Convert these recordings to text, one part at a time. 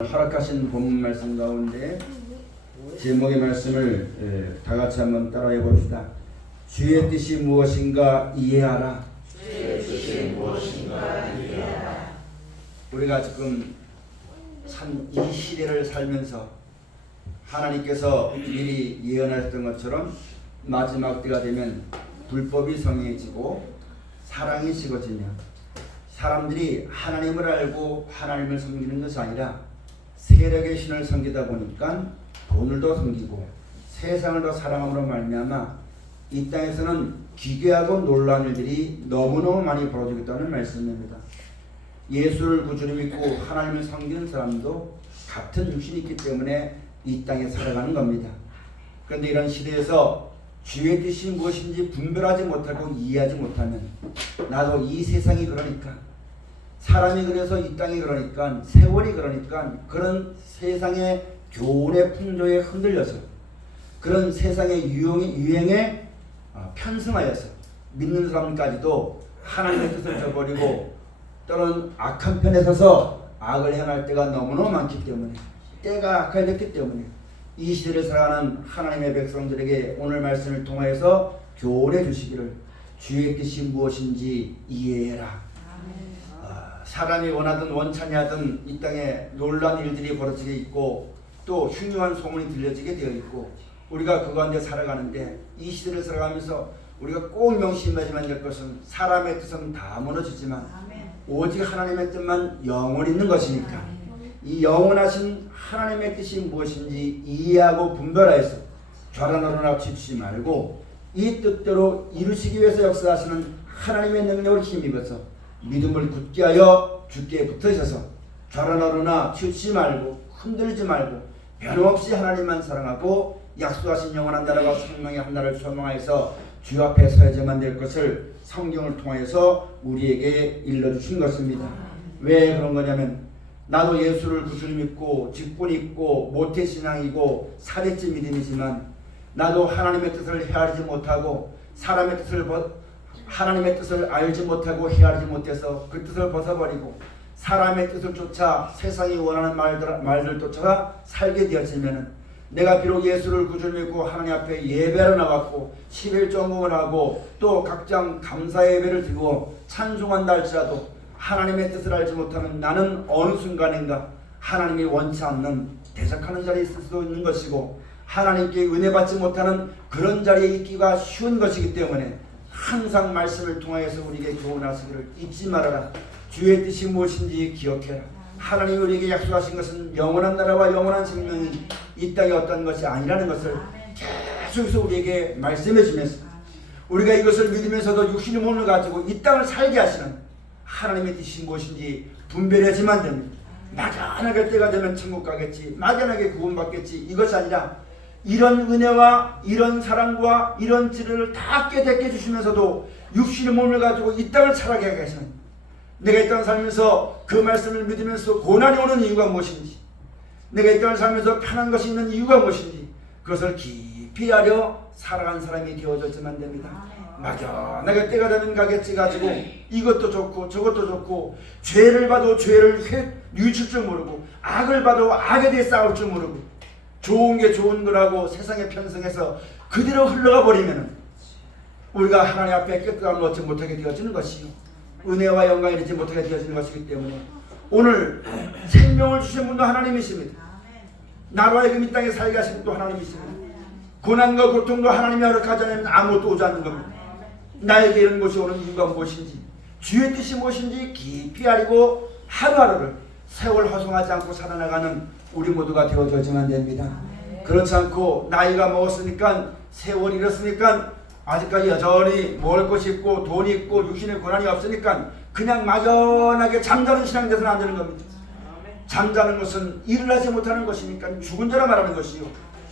허락하신 본문 말씀 가운데 제목의 말씀을 다 같이 한번 따라해 봅시다. 주의 뜻이 무엇인가 이해하라. 주의 뜻이 무엇인가 이해하라. 우리가 지금 참 이 시대를 살면서 하나님께서 미리 예언하셨던 것처럼 마지막 때가 되면 불법이 성행해지고 사랑이 식어지며 사람들이 하나님을 알고 하나님을 섬기는 것이 아니라 세력의 신을 섬기다 보니까 돈을 더 섬기고 세상을 더 사랑함으로 말미암아 이 땅에서는 기괴하고 놀라운 일들이 너무너무 많이 벌어지고 있다는 말씀입니다. 예수를 구주로 믿고 하나님을 섬기는 사람도 같은 육신이 있기 때문에 이 땅에 살아가는 겁니다. 그런데 이런 시대에서 주의 뜻이 무엇인지 분별하지 못하고 이해하지 못하면 나도 이 세상이 그러니까 사람이 그래서 이 땅이 그러니까 세월이 그러니까 그런 세상의 교훈의 풍조에 흔들려서 그런 세상의 유행에 편승하여서 믿는 사람까지도 하나님의 뜻을 저버리고 또는 악한 편에 서서 악을 행할 때가 너무너무 많기 때문에 때가 악화됐기 때문에 이 시대를 살아가는 하나님의 백성들에게 오늘 말씀을 통하여서 교훈해 주시기를 주의 뜻이 무엇인지 이해해라. 사람이 원하든 원찬이 하든 이 땅에 놀라운 일들이 벌어지게 있고 또 흉흉한 소문이 들려지게 되어 있고 우리가 그 가운데 살아가는데 이 시대를 살아가면서 우리가 꼭 명심하지만 될 것은 사람의 뜻은 다 무너지지만 오직 하나님의 뜻만 영원히 있는 것이니까 이 영원하신 하나님의 뜻이 무엇인지 이해하고 분별하여서 좌라나로나 치우치지 말고 이 뜻대로 이루시기 위해서 역사하시는 하나님의 능력을 힘입어서 믿음을 굳게 하여 주께 붙으셔서 좌라나로나 치우치지 말고 흔들리지 말고 변함없이 하나님만 사랑하고 약속하신 영원한 나라가 생명의 한 나라를 소망하여서 주 앞에 서야지만 될 것을 성경을 통해서 우리에게 일러주신 것입니다. 왜 그런 거냐면 나도 예수를 구주로 믿고 직분이 있고 모태신앙이고 사대째 믿음이지만 나도 하나님의 뜻을 헤아리지 못하고 하나님의 뜻을 알지 못하고 헤아리지 못해서 그 뜻을 벗어버리고 사람의 뜻을 쫓아 세상이 원하는 말들 쫓아가 살게 되었으면 내가 비록 예수를 구주로 믿고 하나님 앞에 예배로 나왔고 11조문을 하고 또 각장 감사 예배를 드리고 찬송한다 할지라도 하나님의 뜻을 알지 못하면 나는 어느 순간인가 하나님이 원치 않는 대적하는 자리에 있을 수도 있는 것이고 하나님께 은혜 받지 못하는 그런 자리에 있기가 쉬운 것이기 때문에 항상 말씀을 통하여서 우리에게 교훈하시기를 잊지 말아라. 주의 뜻이 무엇인지 기억해라. 하나님이 우리에게 약속하신 것은 영원한 나라와 영원한 생명이 이 땅에 어떤 것이 아니라는 것을 계속해서 우리에게 말씀해 주면서 우리가 이것을 믿으면서도 육신의 몸을 가지고 이 땅을 살게 하시는 하나님의 뜻이 무엇인지 분별하지만 됩니다. 막연하게 때가 되면 천국 가겠지, 막연하게 구원받겠지, 이것이 아니라 이런 은혜와 이런 사랑과 이런 지혜를 다 깨닫게 해주시면서도 육신의 몸을 가지고 이 땅을 살아가게 하시는 내가 이 땅을 살면서 그 말씀을 믿으면서 고난이 오는 이유가 무엇인지 내가 이 땅을 살면서 편한 것이 있는 이유가 무엇인지 그것을 깊이 알려 살아간 사람이 되어졌으면 됩니다. 막연하게 때가 되면 가겠지 가지고 이것도 좋고 저것도 좋고 죄를 봐도 죄를 뉘우칠 줄 모르고 악을 봐도 악에 대해 싸울 줄 모르고 좋은 게 좋은 거라고 세상에 편승해서 그대로 흘러가 버리면 우리가 하나님 앞에 깨끗함을 얻지 못하게 되어지는 것이요 은혜와 영광이 되지 못하게 되어지는 것이기 때문에 오늘 생명을 주신 분도 하나님이십니다. 나로 하여금 이 땅에 살게 하신 분도 하나님이십니다. 고난과 고통도 하나님이 허락하지 않으면 아무것도 오지 않는 겁니다. 나에게 이런 것이 오는 이유가 무엇인지 주의 뜻이 무엇인지 깊이 알고 하루하루를 세월 허송하지 않고 살아나가는 우리 모두가 되어져야만 됩니다. 그렇지 않고 나이가 먹었으니까 세월이 이렇으니까 아직까지 여전히 먹을 것이 있고 돈이 있고 육신의 고난이 없으니까 그냥 막연하게 잠자는 신앙이 돼서는 안 되는 겁니다. 잠자는 것은 일을 하지 못하는 것이니까 죽은 자라 말하는 것이요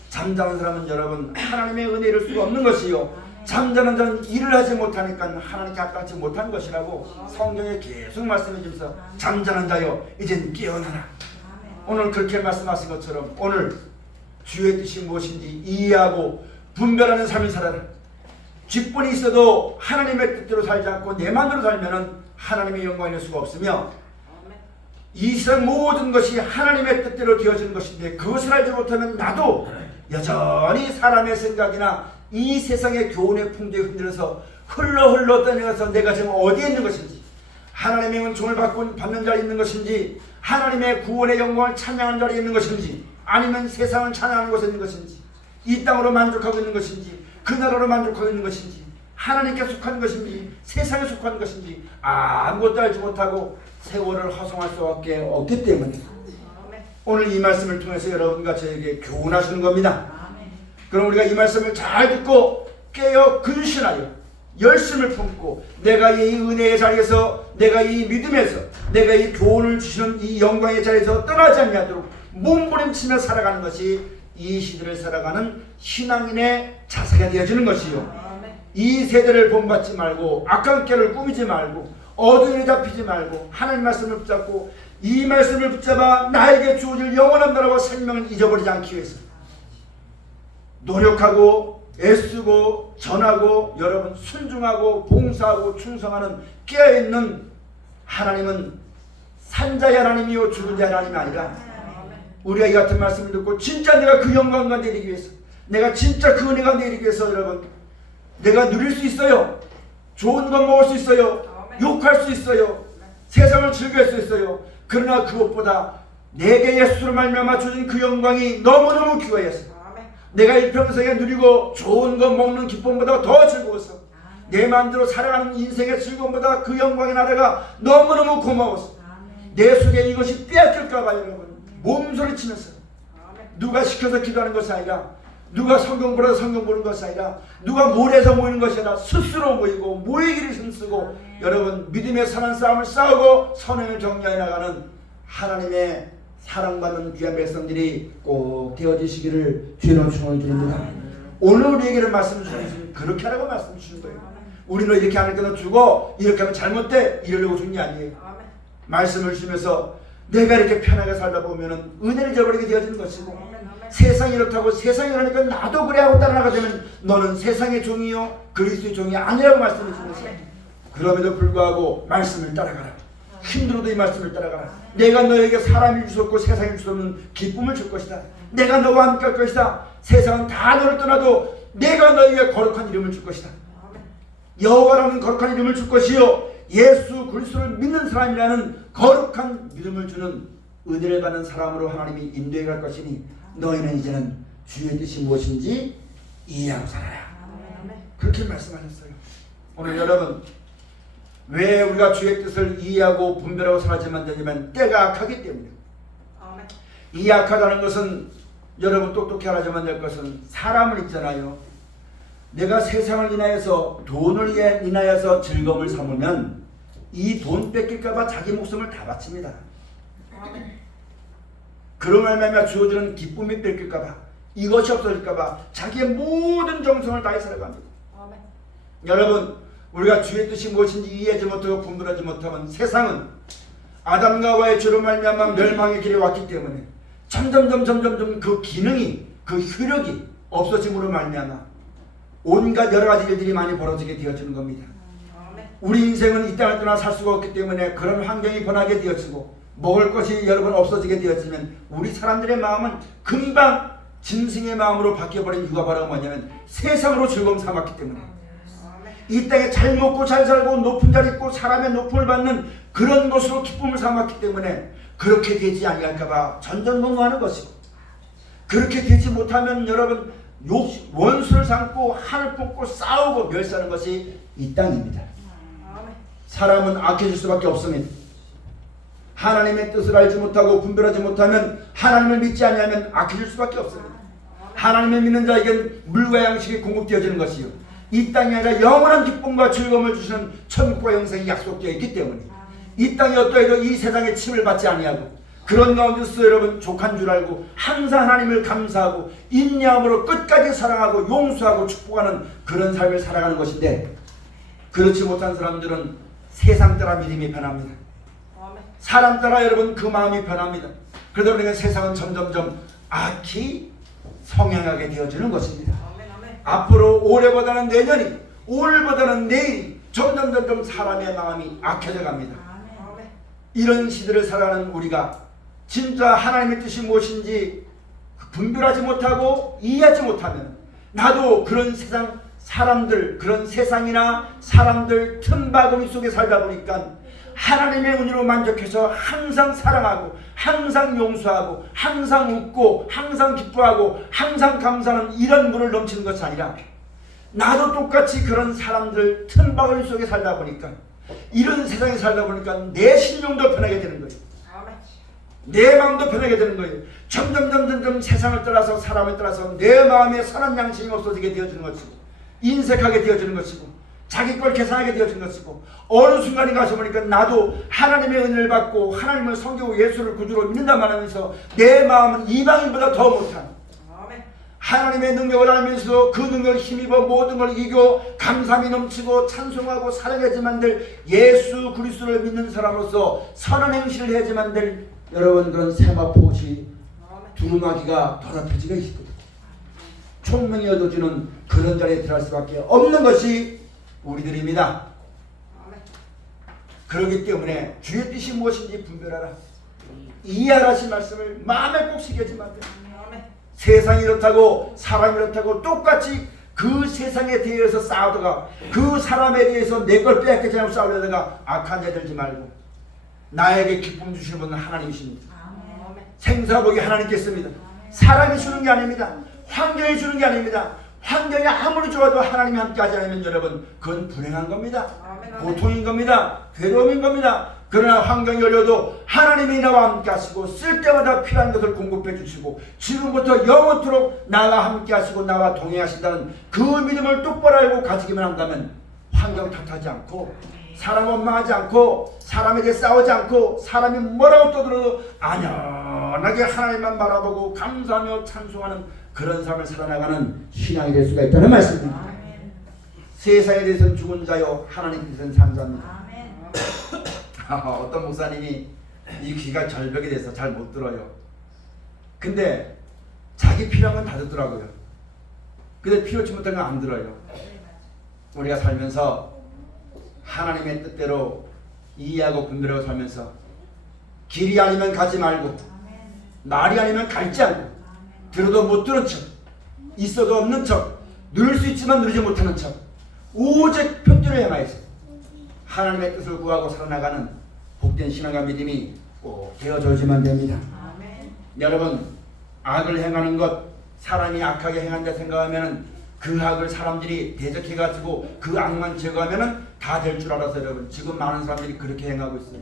잠자는 사람은 여러분 하나님의 은혜를 이룰 수가 없는 것이요 잠자는 자는 일을 하지 못하니까 하나님께 합당치 못한 것이라고 성경에 계속 말씀해 주면서 잠자는 자여 이젠 깨어나라. 오늘 그렇게 말씀하신 것처럼 오늘 주의 뜻이 무엇인지 이해하고 분별하는 삶을 살아라. 직분이 있어도 하나님의 뜻대로 살지 않고 내 마음대로 살면 하나님의 영광을 낼 수가 없으며 이 세상 모든 것이 하나님의 뜻대로 되어지는 것인데 그것을 알지 못하면 나도 여전히 사람의 생각이나 이 세상의 교훈의 풍조에 흔들려서 흘러 떠내가서 내가 지금 어디에 있는 것인지, 하나님의 은총을 받는 자리에 있는 것인지, 하나님의 구원의 영광을 찬양하는 자리에 있는 것인지, 아니면 세상을 찬양하는 곳에 있는 것인지, 이 땅으로 만족하고 있는 것인지, 그 나라로 만족하고 있는 것인지, 하나님께 속한 것인지 세상에 속한 것인지 아무것도 알지 못하고 세월을 허송할 수밖에 없기 때문에 오늘 이 말씀을 통해서 여러분과 저에게 교훈하시는 겁니다. 그럼 우리가 이 말씀을 잘 듣고 깨어 근신하여 열심을 품고 내가 이 은혜의 자리에서, 내가 이 믿음에서, 내가 이 교훈을 주시는 이 영광의 자리에서 떠나지 않도록 몸부림치며 살아가는 것이 이 시대를 살아가는 신앙인의 자세가 되어지는 것이요, 이 세대를 본받지 말고 악한 깨를 꾸미지 말고 어둠에 잡히지 말고 하나님 말씀을 붙잡고 이 말씀을 붙잡아 나에게 주어질 영원한 나라와 생명을 잊어버리지 않기 위해서 노력하고 애쓰고 전하고 여러분 순종하고 봉사하고 충성하는 깨어있는 하나님은 산자의 하나님이요 죽은 자의 하나님이 아니라, 우리가 이 같은 말씀을 듣고 진짜 내가 그 영광 가운데 이르기 위해서, 내가 진짜 그 은혜 가운데 이르기 위해서 여러분 내가 누릴 수 있어요. 좋은 것 먹을 수 있어요. 욕할 수 있어요. 세상을 즐길 수 있어요. 그러나 그것보다 내게 예수로 말미암아 주신 그 영광이 너무너무 귀하여서 내가 일평생에 누리고 좋은 것 먹는 기쁨보다 더 즐거워서 내 마음대로 살아가는 인생의 즐거움보다 그 영광의 나라가 너무너무 고마워서 내 속에 이것이 빼앗길까봐 여러분 몸소리치면서, 누가 시켜서 기도하는 것이 아니라, 누가 성경 보라서 성경 보는 것이 아니라, 누가 모래서 모이는 것이 아니라 스스로 모이고 모이기를 힘쓰고 여러분 믿음의 선한 싸움을 싸우고 선행을 정리해 나가는 하나님의 사랑받는 귀한 백성들이 꼭 되어지시기를 주의 축원을 드립니다. 오늘 우리에게는 말씀 주시는 그렇게 하라고 말씀 주시는 거예요. 우리는 이렇게 하는 것은 주고 이렇게 하면 잘못돼 이러려고 주는 게 아니에요. 말씀을 주시면서 내가 이렇게 편하게 살다 보면 은혜를 저버리게 되어지는 것이고, 세상이 이렇다고 세상이 그러니까 나도 그래 하고 따라가게 되면 너는 세상의 종이요 그리스도의 종이 아니라고 말씀해 주면서, 그럼에도 불구하고 말씀을 따라가라. 힘들어도 이 말씀을 따라가라. 내가 너에게 사람이 주셨고 세상이 주셨는 기쁨을 줄 것이다. 내가 너와 함께 할 것이다. 세상은 다 너를 떠나도 내가 너에게 거룩한 이름을 줄 것이다. 여호와라는 거룩한 이름을 줄 것이요 예수 그리스도를 믿는 사람이라는 거룩한 믿음을 주는 은혜를 받는 사람으로 하나님이 인도해 갈 것이니 너희는 이제는 주의 뜻이 무엇인지 이해하고 살아라. 그렇게 말씀하셨어요. 오늘 여러분 왜 우리가 주의 뜻을 이해하고 분별하고 살아야만 되냐면 때가 악하기 때문에. 이 악하다는 것은 여러분 똑똑히 알아야만 될 것은 사람을 있잖아요. 내가 세상을 인하여서 돈을 인하여서 즐거움을 삼으면 이 돈 뺏길까봐 자기 목숨을 다 바칩니다. 그런 말미암아 주어지는 기쁨이 뺏길까봐, 이것이 없어질까봐 자기의 모든 정성을 다해 살아갑니다. 여러분 우리가 주의 뜻이 무엇인지 이해하지 못하고 분별하지 못하면 세상은 아담과 하와의 죄로 말미암아 멸망의 길에 왔기 때문에 점점 그 기능이, 그 효력이 없어짐으로 말미암아 온갖 여러 가지 일들이 많이 벌어지게 되어지는 겁니다. 우리 인생은 이 땅을 떠나 살 수가 없기 때문에 그런 환경이 변하게 되어지고 먹을 것이 여러분 없어지게 되어지면 우리 사람들의 마음은 금방 짐승의 마음으로 바뀌어버린 이유가 바로 뭐냐면 세상으로 즐거움 삼았기 때문에, 이 땅에 잘 먹고 잘 살고 높은 자리 있고 사람의 높음을 받는 그런 것으로 기쁨을 삼았기 때문에 그렇게 되지 아니할까봐 전전긍긍하는 것이고, 그렇게 되지 못하면 여러분 원수를 삼고 한을 뽑고 싸우고 멸사하는 것이 이 땅입니다. 사람은 악해질 수밖에 없습니다. 하나님의 뜻을 알지 못하고 분별하지 못하면, 하나님을 믿지 않으면 악해질 수밖에 없습니다. 하나님을 믿는 자에겐 물과 양식이 공급되어지는 것이요 이 땅이 아니라 영원한 기쁨과 즐거움을 주시는 천국과 영생이 약속되어 있기 때문에 이 땅이 어떠해도 이 세상에 침을 받지 아니하고 그런 가운데서 여러분 족한 줄 알고 항상 하나님을 감사하고 인내함으로 끝까지 사랑하고 용서하고 축복하는 그런 삶을 살아가는 것인데, 그렇지 못한 사람들은 세상 따라 믿음이 변합니다. 사람 따라 여러분 그 마음이 변합니다. 그러다 보니까 세상은 점점점 악히 성행하게 되어지는 것입니다. 앞으로 올해보다는 내년이, 오늘보다는 내일이 점점 사람의 마음이 악해져 갑니다. 이런 시대를 살아가는 우리가 진짜 하나님의 뜻이 무엇인지 분별하지 못하고 이해하지 못하면 나도 그런 세상 사람들, 그런 세상이나 사람들 틈바구니 속에 살다 보니까 하나님의 은혜로 만족해서 항상 사랑하고 항상 용서하고 항상 웃고 항상 기뻐하고 항상 감사하는 이런 물을 넘치는 것이 아니라 나도 똑같이 그런 사람들 틈바구니 속에 살다 보니까 이런 세상에 살다 보니까 내 심령도 변하게 되는 거예요. 내 마음도 변하게 되는 거예요. 점점 세상을 따라서 사람을 따라서 내 마음에 선한 양심이 없어지게 되어지는 것이고 인색하게 되어지는 것이고 자기 걸 계산하게 되어지는 것이고 어느 순간에 가서 보니까 나도 하나님의 은혜를 받고 하나님을 섬기고 예수를 구주로 믿는다 말하면서 내 마음은 이방인보다 더 못한 하나님의 능력을 알면서 그 능력을 힘입어 모든 걸 이겨 감사함이 넘치고 찬송하고 사랑하지만 될 예수 그리스도를 믿는 사람으로서 선한 행실을 해야지만 될 여러분 그런 세마포시 두루마기가 더럽혀지게 있거든요. 총명이 얻어주는 그런 자리에 들어갈 수밖에 없는 것이 우리들입니다. 그렇기 때문에 주의 뜻이 무엇인지 분별하라. 이해하라신 말씀을 마음에 꼭 새겨지면 안 돼요. 세상이 이렇다고 사람이 이렇다고 똑같이 그 세상에 대해서 싸우다가 그 사람에 대해서 내 걸 빼앗기지 않고 싸우려다가 악한 자 들지 말고 나에게 기쁨 주시는 분은 하나님이십니다. 생사복이 하나님께습니다. 사람이 주는 게 아닙니다. 환경이 주는 게 아닙니다. 환경이 아무리 좋아도 하나님이 함께하지 않으면 여러분 그건 불행한 겁니다. 고통인 겁니다. 괴로움인 겁니다. 그러나 환경이 어려워도 하나님이 나와 함께 하시고 쓸 때마다 필요한 것을 공급해 주시고 지금부터 영원토록 나와 함께 하시고 나와 동행하신다는 그 믿음을 똑바로 알고 가지기만 한다면 환경 탓하지 않고 사람 원망하지 않고 사람에게 싸우지 않고 사람이 뭐라고 떠들어도 안연하게 하나님만 바라보고 감사하며 찬송하는 그런 삶을 살아나가는 신앙이 될 수가 있다는 말씀입니다. 세상에 대해서는 죽은 자요 하나님에 대해서는 산 자입니다. 어떤 목사님이 이 귀가 절벽이 돼서 잘 못 들어요. 근데 자기 필요한 건 다 듣더라고요. 근데 필요치 못한 건 안 들어요. 우리가 살면서 하나님의 뜻대로 이해하고 분별하고 살면서 길이 아니면 가지 말고 말이 아니면 갈지 않고 들어도 못 들은 척 있어도 없는 척 누릴 수 있지만 누리지 못하는 척 오직 편들을 향하여서 하나님의 뜻을 구하고 살아나가는 복된 신앙과 믿음이 꼭 되어져야지만 됩니다. 여러분 악을 행하는 것 사람이 악하게 행한다 생각하면 그 악을 사람들이 대적해가지고 그 악만 제거하면 다 될 줄 알아서 여러분 지금 많은 사람들이 그렇게 행하고 있어요.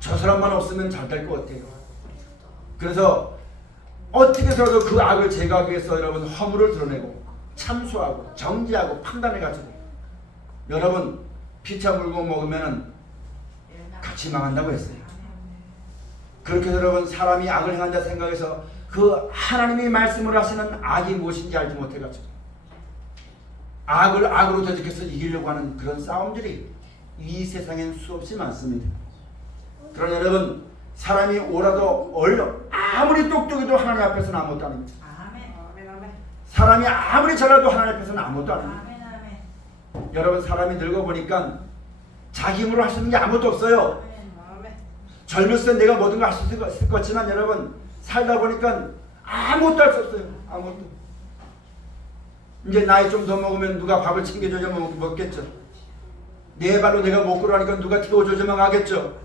저 사람만 없으면 잘 될 것 같아요. 그래서 어떻게 해서라도 그 악을 제거하기 위해서 여러분 허물을 드러내고 참수하고 정지하고 판단해가지고 여러분 피차 물고 먹으면 같이 망한다고 했어요. 그렇게 해서 여러분 사람이 악을 행한다 생각해서 그 하나님이 말씀을 하시는 악이 무엇인지 알지 못해가지고 악을 악으로 대적해서 이기려고 하는 그런 싸움들이 이 세상엔 수없이 많습니다. 그러나 여러분 사람이 오라도 아무리 똑똑해도 하나님 앞에서는 아무것도 아닙니다. 사람이 아무리 잘나도 하나님 앞에서는 아무것도 아닙니다. 여러분 사람이 늙어보니까 자기 힘으로 할 수 있는 게 아무것도 없어요. 젊었을 때 내가 모든 걸 할 수 있을 것지만 여러분 살다 보니까 아무것도 할 수 없어요. 아무것도. 이제 나이 좀 더 먹으면 누가 밥을 챙겨줘야만 먹겠죠. 내 발로 내가 못 걸어가니까 누가 태워줘야만 하겠죠.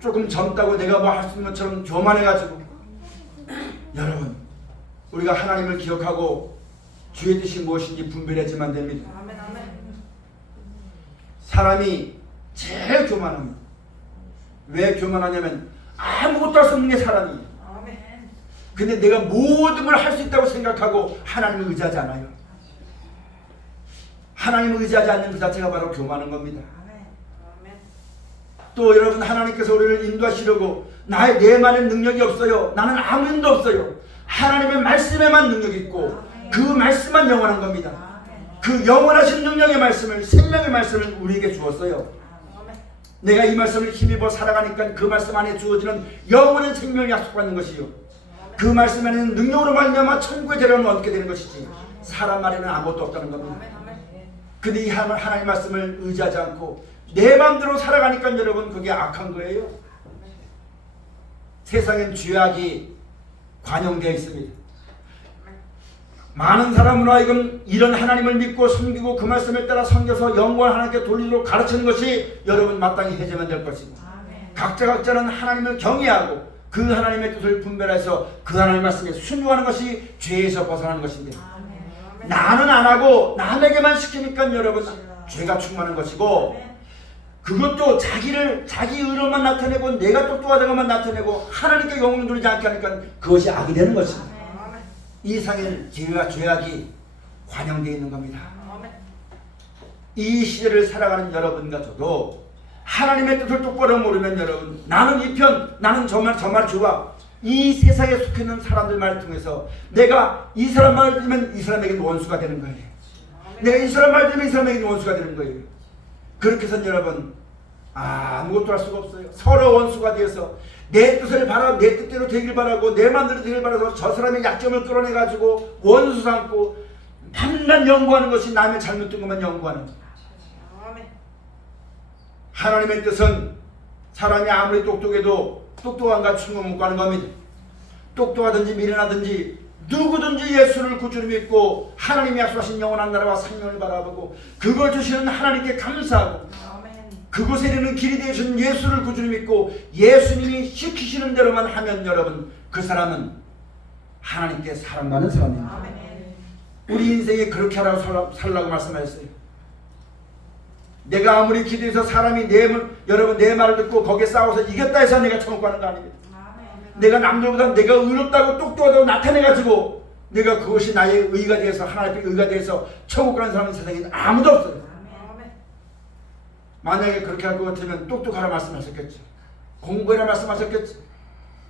조금 젊다고 내가 뭐 할 수 있는 것처럼 교만해가지고 여러분 우리가 하나님을 기억하고 주의 뜻이 무엇인지 분별하지만 됩니다. 사람이 제일 교만합니다. 왜 교만하냐면 아무것도 할 수 없는 게 사람이에요. 근데 내가 모든 걸 할 수 있다고 생각하고 하나님을 의지하지 않아요. 하나님을 의지하지 않는 그 자체가 바로 교만한 겁니다. 또 여러분 하나님께서 우리를 인도하시려고 내만의 능력이 없어요. 나는 아무 힘도 없어요. 하나님의 말씀에만 능력이 있고 그 말씀만 영원한 겁니다. 그 영원하신 능력의 말씀을 생명의 말씀을 우리에게 주었어요. 내가 이 말씀을 힘입어 살아가니까 그 말씀 안에 주어지는 영원한 생명을 약속받는 것이요. 그 말씀 안에는 능력으로 말미암아 천국의 대련을 얻게 되는 것이지 사람 말에는 아무것도 없다는 겁니다. 근데 이 하나님 말씀을 의지하지 않고 내 마음대로 살아가니까 여러분 그게 악한 거예요. 세상엔 죄악이 관용되어 있습니다. 많은 사람으로 하여금 이런 하나님을 믿고 섬기고 그 말씀에 따라 섬겨서 영광을 하나님께 돌리도록 가르치는 것이 여러분 마땅히 해야만 될 것이고, 각자는 하나님을 경외하고 그 하나님의 뜻을 분별해서 그 하나님의 말씀에 순종하는 것이 죄에서 벗어나는 것입니다. 나는 안 하고 남에게만 시키니까 여러분 죄가 충만한 것이고, 그것도 자기 의로만 나타내고 내가 똑똑하다는 것만 나타내고 하나님께 영광을 돌리지 않게 하니까 그것이 악이 되는 것입니다. 이 세상에는 죄악이 관영되어 있는 겁니다. 이 시대를 살아가는 여러분과 저도 하나님의 뜻을 똑바로 모르면 여러분, 나는 이 편, 나는 정말 좋아, 이 세상에 속해 있는 사람들 말을 통해서 내가 이 사람 말을 들으면 이 사람에게는 원수가 되는 거예요. 내가 이 사람 말을 들으면 이 사람에게는 원수가 되는 거예요. 그렇게 해서 여러분 아무것도 할 수가 없어요. 서로 원수가 되어서 내 뜻을 바라, 내 뜻대로 되길 바라고 내 마음대로 되길 바라서 저 사람의 약점을 끌어내가지고 원수 삼고 맨날 연구하는 것이 남의 잘못된 것만 연구하는 거예요. 하나님의 뜻은 사람이 아무리 똑똑해도 똑똑한가 충고 못 가는 겁니다. 똑똑하든지 미련하든지 누구든지 예수를 구주로 믿고 하나님이 약속하신 영원한 나라와 생명을 바라보고 그걸 주시는 하나님께 감사하고 그곳에 이르는 길이 되신 예수를 구주로 믿고 예수님이 시키시는 대로만 하면 여러분, 그 사람은 하나님께 사랑받는 사람입니다. 우리 인생에 그렇게 하라고 살라고 말씀하셨어요. 내가 아무리 기도해서 사람이 여러분 내 말을 듣고 거기에 싸워서 이겼다 해서 내가 천국 가는 거 아닙니다. 내가 남들보다 내가 의롭다고 똑똑하다고 나타내가지고 내가 그것이 나의 의가 되어서 하나님의 의가 되어서 천국 가는 사람은 세상에 아무도 없어요. 만약에 그렇게 할 것 같으면 똑똑하라 말씀하셨겠죠. 공부해라 말씀하셨겠죠.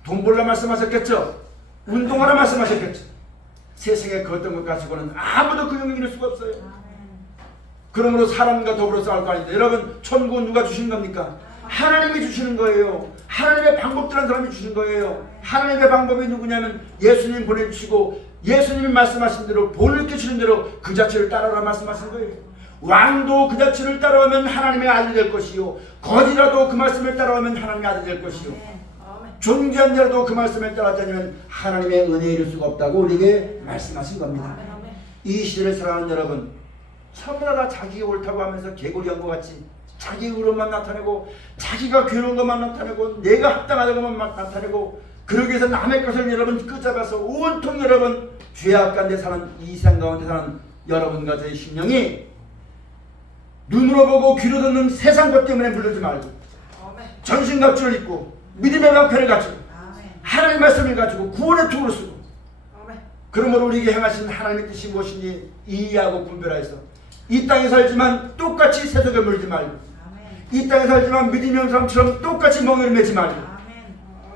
돈 벌라 말씀하셨겠죠. 운동하라 말씀하셨겠죠. 세상에 그 어떤 것 가지고는 아무도 그 영광을 이룰 수가 없어요. 그러므로 사람과 더불어 싸울 거 아닙니다. 여러분, 천국은 누가 주신 겁니까? 하나님이 주시는 거예요. 하나님의 방법들한 사람이 주신 거예요. 하나님의 방법이 누구냐면 예수님 보내주시고 예수님이 말씀하신 대로 본을 깨치는 대로 그 자체를 따라오라 말씀하신 거예요. 왕도 그 자체를 따라오면 하나님의 아들이 될 것이요, 거지라도 그 말씀을 따라오면 하나님의 아들이 될 것이요, 존귀한 자라도 그 말씀을 따라하지 않으면 하나님의 은혜에 이를 수가 없다고 우리에게 말씀하신 겁니다. 이 시대를 살아가는 여러분, 전부 다 자기가 옳다고 하면서 개구리한 것 같이 자기 의로만 나타내고 자기가 괴로운 것만 나타내고 내가 합당하다는 것만 나타내고 그러기 위해서 남의 것을 여러분 끄잡아서 온통 여러분 죄악 가운데 사는 이 세상 가운데 사는 여러분과 저의 심령이 눈으로 보고 귀로 듣는 세상 것 때문에 물르지 말고 전신갑주를 입고 믿음의 방패를 가지고 하나님의 말씀을 가지고 구원의 통으로 쓰고, 그러므로 우리에게 행하신 하나님의 뜻이 무엇인지 이해하고 분별하여서 이 땅에 살지만 똑같이 세속에 물지 말고 이 땅에 살지만 믿음이 없는 사람처럼 똑같이 멍에를 매지 말고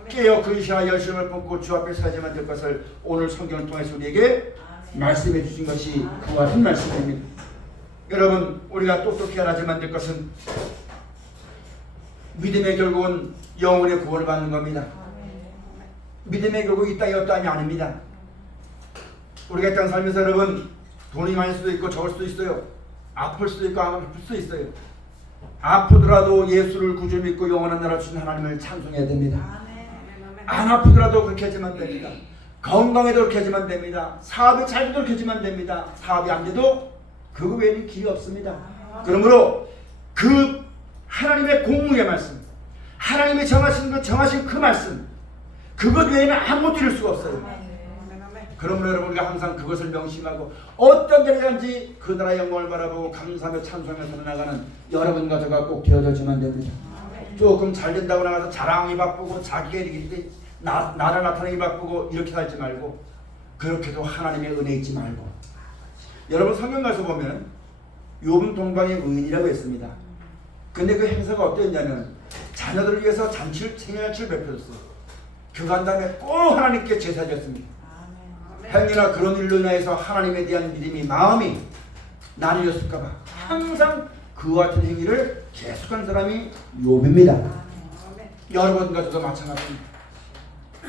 깨어 근시와 열심을 품고 주 앞에 살지만 될 것을 오늘 성경을 통해서 우리에게 말씀해 주신 것이 그와 같은 말씀입니다. 여러분, 우리가 똑똑히 알아야만 될 것은 믿음의 결국은 영혼의 구원을 받는 겁니다. 믿음의 결국 이 땅이 어떠하냐 아닙니다. 우리가 이 땅 살면서 여러분 돈이 많을 수도 있고 적을 수도 있어요. 아플 수도 있고 안 아플 수도 있어요. 아프더라도 예수를 구주 믿고 영원한 나라 주신 하나님을 찬송해야 됩니다. 안 아프더라도 그렇게 하지만 됩니다. 건강해도 그렇게 하지만 됩니다. 사업이 잘 돼도 그렇게 하지만 됩니다. 사업이 안 돼도 그거 외에는 길이 없습니다. 그러므로 그 하나님의 공의의 말씀, 하나님이 정하신 그 말씀, 그것 외에는 아무것도 이룰 수가 없어요. 그러므로 여러분과 항상 그것을 명심하고 어떤 데든지 그 나라의 영광을 바라보고 감사하며 찬송하며 나가는 여러분과 저가 꼭 되어져야만 됩니다. 조금 잘 된다고 나가서 자랑이 바쁘고 자기가 이렇게 나를 나타내기 바쁘고 이렇게 살지 말고, 그렇게도 하나님의 은혜 잊지 말고. 여러분 성경 가서 보면 욥은 동방의 의인이라고 했습니다. 근데 그 행사가 어땠냐면 자녀들을 위해서 생일잔치를 베풀었어요. 그 간 다음에 꼭 하나님께 제사 드렸습니다. 행여나 그런 일로 인해서 하나님에 대한 믿음이 마음이 나뉘었을까봐 항상 그와 같은 행위를 계속한 사람이 욥입니다. 여러분과 저도 마찬가지입니다.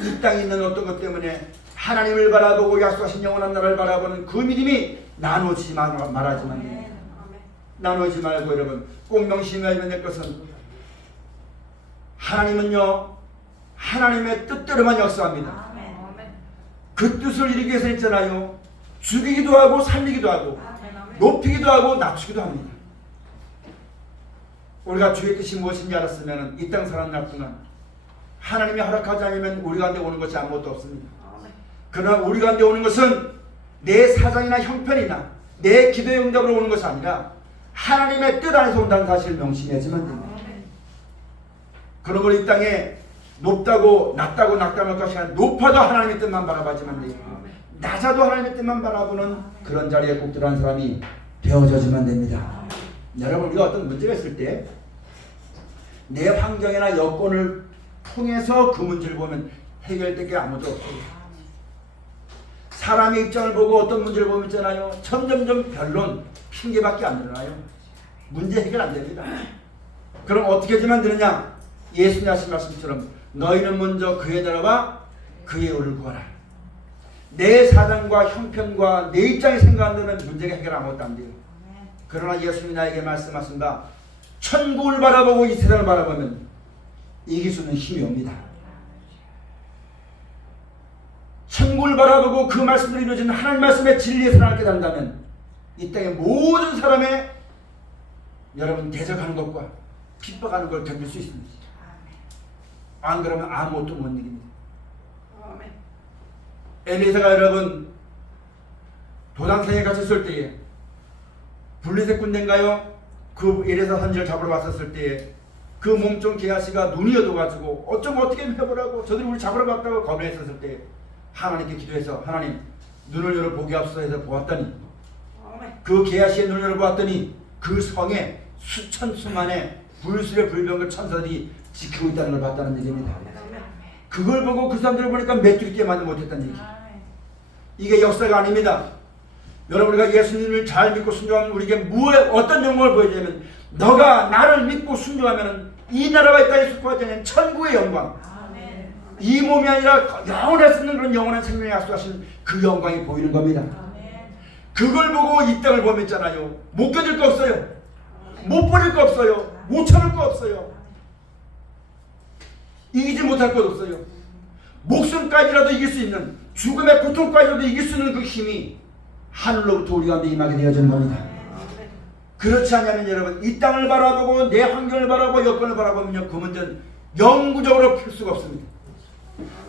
이 땅에 있는 어떤 것 때문에 하나님을 바라보고 약속하신 영원한 나라를 바라보는 그 믿음이 나누어지지 말아야지만 됩니다. 나누지 말고 여러분 꼭 명심해야 될 것은 하나님은요 하나님의 뜻대로만 역사합니다. 그 뜻을 이루기 위해서 있잖아요. 죽이기도 하고 살리기도 하고 높이기도 하고 낮추기도 합니다. 우리가 주의 뜻이 무엇인지 알았으면 이 땅 사는 날 동안 하나님이 허락하지 않으면 우리 가운데 오는 것이 아무것도 없습니다. 그러나 우리 가운데 오는 것은 내 사정이나 형편이나 내 기도의 응답으로 오는 것이 아니라 하나님의 뜻 안에서 온다는 사실을 명심해야지만 됩니다. 그런 걸 이 땅에 높다고 낮다고 낙담할 것이 아니라 높아도 하나님의 뜻만 바라봐야지만 돼요. 낮아도 하나님의 뜻만 바라보는 그런 자리에 꼭 들어간 사람이 되어져야지만 됩니다. 여러분 우리가 어떤 문제가 있을 때 내 환경이나 여건을 통해서 그 문제를 보면 해결될 게 아무도 없어요. 사람의 입장을 보고 어떤 문제를 보면 있잖아요. 점점점 변론, 핑계밖에 안 일어나요. 문제 해결 안 됩니다. 그럼 어떻게 하지만 되느냐? 예수님 하신 말씀처럼 너희는 먼저 그의 나라와 그의 의를 구하라. 내 사정과 형편과 내 입장이 생각한다면 문제가 해결 아무것도 안 돼요. 그러나 예수님이 나에게 말씀하신다. 천국을 바라보고 이 세상을 바라보면 이길 수 있는 힘이 옵니다. 천국을 바라보고 그 말씀으로 이루어지는 하나님 말씀의 진리의 사랑을 깨닫는다면 이 땅의 모든 사람의 여러분 대적하는 것과 핍박하는 걸 견딜 수 있습니다. 안 그러면 아무것도 못 이깁니다. 엘리사가 여러분 도당성에 갇혔을 때에 블레셋 군대인가요? 그 엘리사 선지를 잡으러 왔었을 때에 그 몸종 게하시가 눈이 어두워가지고 어떻게 해보라고 저들이 우리 잡으러 갔다고 겁내했었을 때 하나님께 기도해서 하나님 눈을 열어 보게 하소서 해서 보았더니 그 게하시의 눈을 열어 보았더니 그 성에 수천 수만의 불술의 불병을 천사들이 지키고 있다는 걸 봤다는 얘기입니다. 그걸 보고 그 사람들을 보니까 메뚜기 떼만도 못했다는 얘기. 이게 역사가 아닙니다. 여러분 우리가 예수님을 잘 믿고 순종하면 우리에게 어떤 영광을 보여주냐면 너가 나를 믿고 순종하면 이 나라와 이 땅에 속하지 않는 천국의 영광, 이 몸이 아니라 영원할 수 있는 그런 영원한 생명을 약속하신 그 영광이 보이는 겁니다. 그걸 보고 이 땅을 보면 있잖아요. 못 견딜 거 없어요. 못 버릴 거 없어요. 못 참을 거 없어요. 이기지 못할 것 없어요. 목숨까지라도 이길 수 있는, 죽음의 고통까지라도 이길 수 있는 그 힘이 하늘로부터 우리 가운데 임하게 되어지는 겁니다. 그렇지 않냐면 여러분 이 땅을 바라보고 내 환경을 바라보고 여건을 바라보면요 그 문제는 영구적으로 풀 수가 없습니다.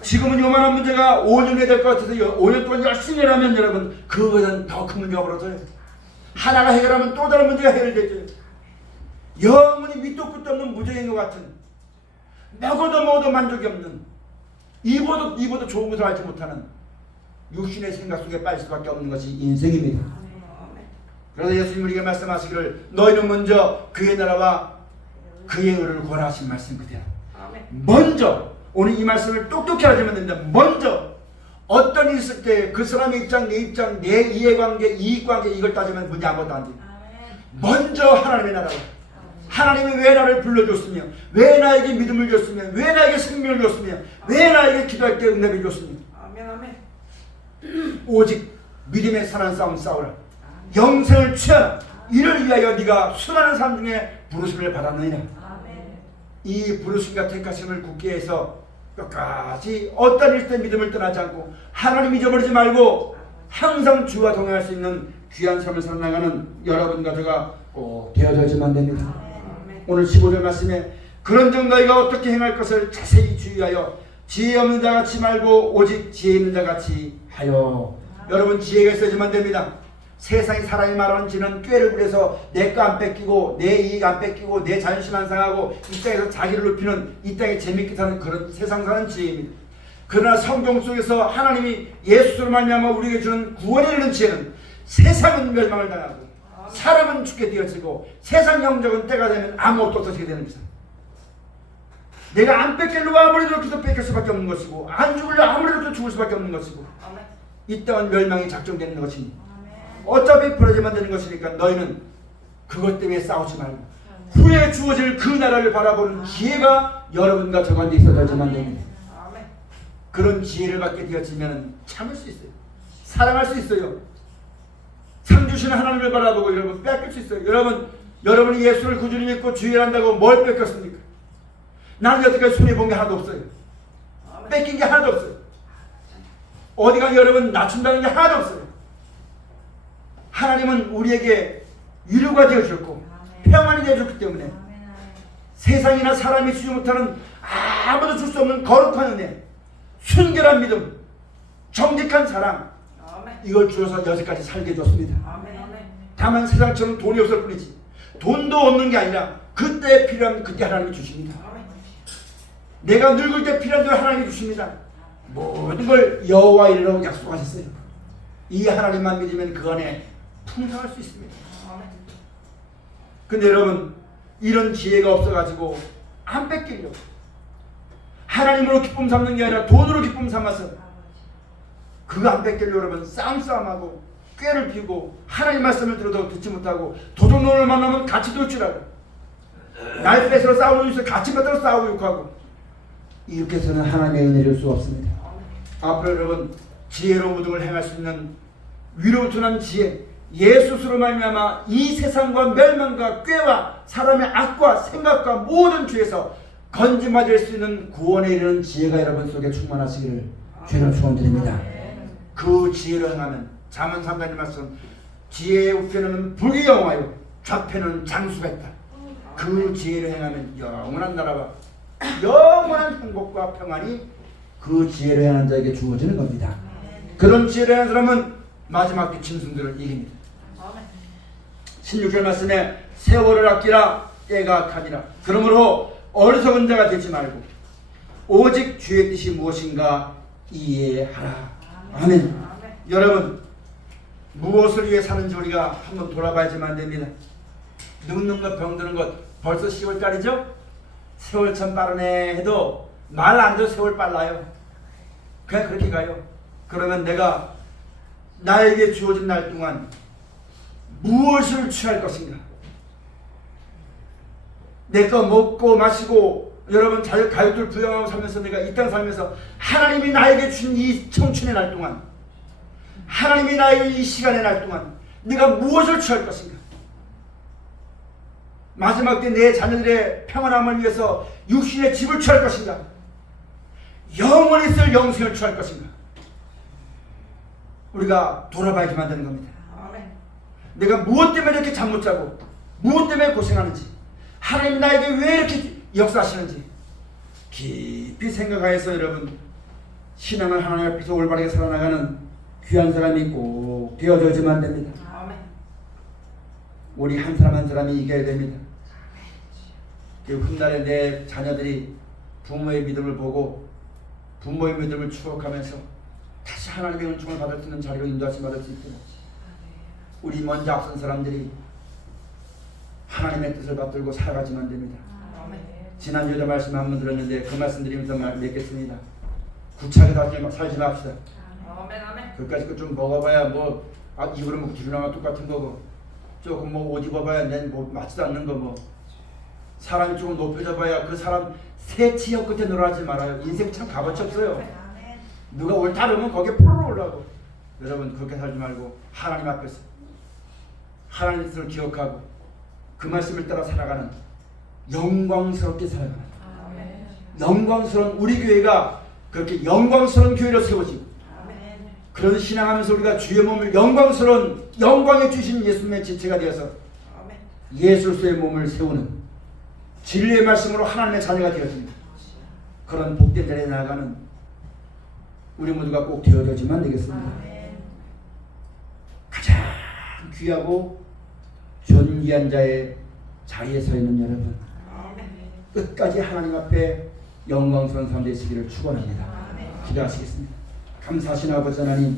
지금은 요만한 문제가 5년이 될 것 같아서 5년 동안 열심히 하면 여러분 그거보다는 더 큰 문제가 벌어져요. 하나가 해결하면 또 다른 문제가 해결되죠. 영원히 밑도 끝도 없는 무적인 것 같은, 먹어도 만족이 없는, 입어도 좋은 것을 알지 못하는 육신의 생각 속에 빠질 수밖에 없는 것이 인생입니다. 그래서 예수님 우리에게 말씀하시기를 너희는 먼저 그의 나라와 그의 의를 구하라 하신 말씀 그대로 먼저, 오늘 이 말씀을 똑똑히 하시면 됩니다. 먼저 어떤 일이 있을 때 그 사람의 입장, 내 입장, 내 이해관계, 이익관계 이걸 따지면 문제 아무것도 안 돼요. 먼저 하나님의 나라와 하나님이 왜 나를 불러줬으며 왜 나에게 믿음을 줬으며 왜 나에게 생명을 줬으며 왜 나에게 기도할 때 응답을 줬으며 오직 믿음의 선한 싸움 싸우라. 영생을 취하라. 이를 위하여 네가 수많은 사람 중에 부르심을 받았느니라. 이 부르심과 택하심을 굳게 해서 끝까지 어떤 일 때 믿음을 떠나지 않고 하나님 잊어버리지 말고 항상 주와 동행할 수 있는 귀한 삶을 살아나가는 여러분과 제가 꼭 되어져야지만 됩니다. 오늘 15절 말씀에 그런즉 너희가 어떻게 행할 것을 자세히 주의하여 지혜 없는 자같이 말고 오직 지혜 있는 자같이 하여. 여러분 지혜가 있어야지만 됩니다. 세상이 사람이 말하는 지는 꾀를 부려서 내 거 안 뺏기고 내 이익 안 뺏기고 내 자존심 안 상하고 이 땅에서 자기를 높이는, 이 땅에 재밌게 사는 그런 세상 사는 지혜입니다. 그러나 성경 속에서 하나님이 예수로 말미암아 우리에게 주는 구원에 이르는 지혜는 세상은 멸망을 당하고 사람은 죽게 되어지고 세상 영적은 때가 되면 아무것도 없어지게 되는 것입니다. 내가 안 뺏기려고 아무리 노력해도 뺏길 수밖에 없는 것이고 안 죽으려 아무리 노력해도 죽을 수밖에 없는 것이고 이 땅은 멸망이 작정되는 것입니다. 어차피 벌어지만 되는 것이니까 너희는 그것 때문에 싸우지 말고 후에 주어질 그 나라를 바라보는 지혜가 여러분과 저 가운데 있어야지만 됩니다. 그런 지혜를 받게 되어지면 참을 수 있어요. 사랑할 수 있어요. 상 주시는 하나님을 바라보고 여러분 뺏길 수 있어요. 여러분이 예수를 구주로 믿고 주의한다고 뭘 뺏겼습니까? 나는 여태까지 손해본 게 하나도 없어요. 뺏긴 게 하나도 없어요. 어디가 여러분 낮춘다는 게 하나도 없어요. 하나님은 우리에게 위로가 되어주셨고 평안이 되어줬기 때문에 세상이나 사람이 주지 못하는 아무도 줄 수 없는 거룩한 은혜, 순결한 믿음, 정직한 사랑, 이걸 주어서 여기까지 살게 해줬습니다. 다만 세상처럼 돈이 없을 뿐이지 돈도 없는 게 아니라 그때 필요하면 그때 하나님이 주십니다. 내가 늙을 때 필요한 대로 하나님이 주십니다. 모든 걸 여호와 이르라고 약속하셨어요. 이 하나님만 믿으면 그 안에 풍성할 수 있습니다. 근데 여러분 이런 지혜가 없어가지고 안 뺏기려고 하나님으로 기쁨 삼는 게 아니라 돈으로 기쁨 삼아서 그거 안 뺏기려고 여러분 싸움하고 꾀를 피우고 하나님 말씀을 들어도 듣지 못하고 도둑놈을 만나면 같이 돌 줄 알고 날 뺏으러 싸우는 짓을 같이 받들어 싸우고 욕하고 이렇게 해서는 하나님의 은혜를 줄 수 없습니다. 앞으로 여러분 지혜로 모든 걸 행할 수 있는 위로부터 난 지혜 예수 스스로 말미암아 이 세상과 멸망과 꾀와 사람의 악과 생각과 모든 죄에서 건짐받을 수 있는 구원에 이르는 지혜가 여러분 속에 충만하시기를 주님 축원드립니다. 그 지혜로 행하면 잠언 3장의 말씀 지혜의 우편은 불이 영화요 좌편은 장수가 있다. 그 지혜로 행하면 영원한 나라와 영원한 행복과 평안이 그 지혜로 행하는 자에게 주어지는 겁니다. 그런 지혜로 행하는 사람은 마지막 때 짐승들을 이깁니다. 16절 말씀에 세월을 아끼라 때가 악하니라. 그러므로 어리석은 자가 되지 말고 오직 주의 뜻이 무엇인가 이해하라. 아멘. 여러분 무엇을 위해 사는지 우리가 한번 돌아봐야지만 됩니다. 늙는 것 병드는 것 벌써 10월달이죠? 세월 참 빠르네 해도 말 안 해도 세월 빨라요. 그냥 그렇게 가요. 그러면 내가 나에게 주어진 날 동안 무엇을 취할 것인가? 내가 먹고 마시고 여러분 가족들 부양하고 살면서 내가 이 땅 살면서 하나님이 나에게 주신 이 청춘의 날 동안 하나님이 나에게 이 시간의 날 동안 내가 무엇을 취할 것인가? 마지막 때 내 자녀들의 평안함을 위해서 육신의 집을 취할 것인가? 영원히 쓸 영생을 취할 것인가? 우리가 돌아봐야지만 되는 겁니다. 내가 무엇 때문에 이렇게 잠 못 자고 무엇 때문에 고생하는지 하나님 나에게 왜 이렇게 역사하시는지 깊이 생각하여서 여러분 신앙을 하나님 앞에서 올바르게 살아나가는 귀한 사람이 꼭 되어져야지만 됩니다. 우리 한 사람 한 사람이 이겨야 됩니다. 그리고 훗날에 내 자녀들이 부모의 믿음을 보고 부모의 믿음을 추억하면서 다시 하나님의 은총을 받을 수 있는 자리로 인도하심 받을 수 있도록 우리 먼저 앞선 사람들이 하나님의 뜻을 받들고 살아가지만 됩니다. 지난주에도 말씀 한번 들었는데 그 말씀 드리면서 맺겠습니다. 구차하게 살지 맙시다. 그까짓 거 좀 먹어봐야 뭐 입으로 먹고 뒤로 나가 똑같은 거고 조금 뭐 옷 입어봐야 낸 뭐 맞지도 않는 거 뭐 사람이 조금 높여져봐야 그 사람 새치 혀 끝에 놀아하지 말아요. 인생 참 값어치 없어요. 누가 옳다 그러면 거기에 포로로 올라가고 여러분 그렇게 살지 말고 하나님 앞에서 하나님의 뜻을 기억하고 그 말씀을 따라 살아가는 영광스럽게 살아가는 영광스러운 우리 교회가 그렇게 영광스러운 교회로 세워지고 그런 신앙하면서 우리가 주의 몸을 영광스러운 영광에 주신 예수님의 지체가 되어서 예수의 몸을 세우는 진리의 말씀으로 하나님의 자녀가 되어집니다. 그런 복된 자리에 나아가는 우리 모두가 꼭 되어져야지만 되겠습니다. 가장 귀하고 존귀한 자의 자리에 서 있는 여러분 끝까지 하나님 앞에 영광스러운 삶 되시기를 축원합니다. 기도하시겠습니다. 감사하신 아버지 하나님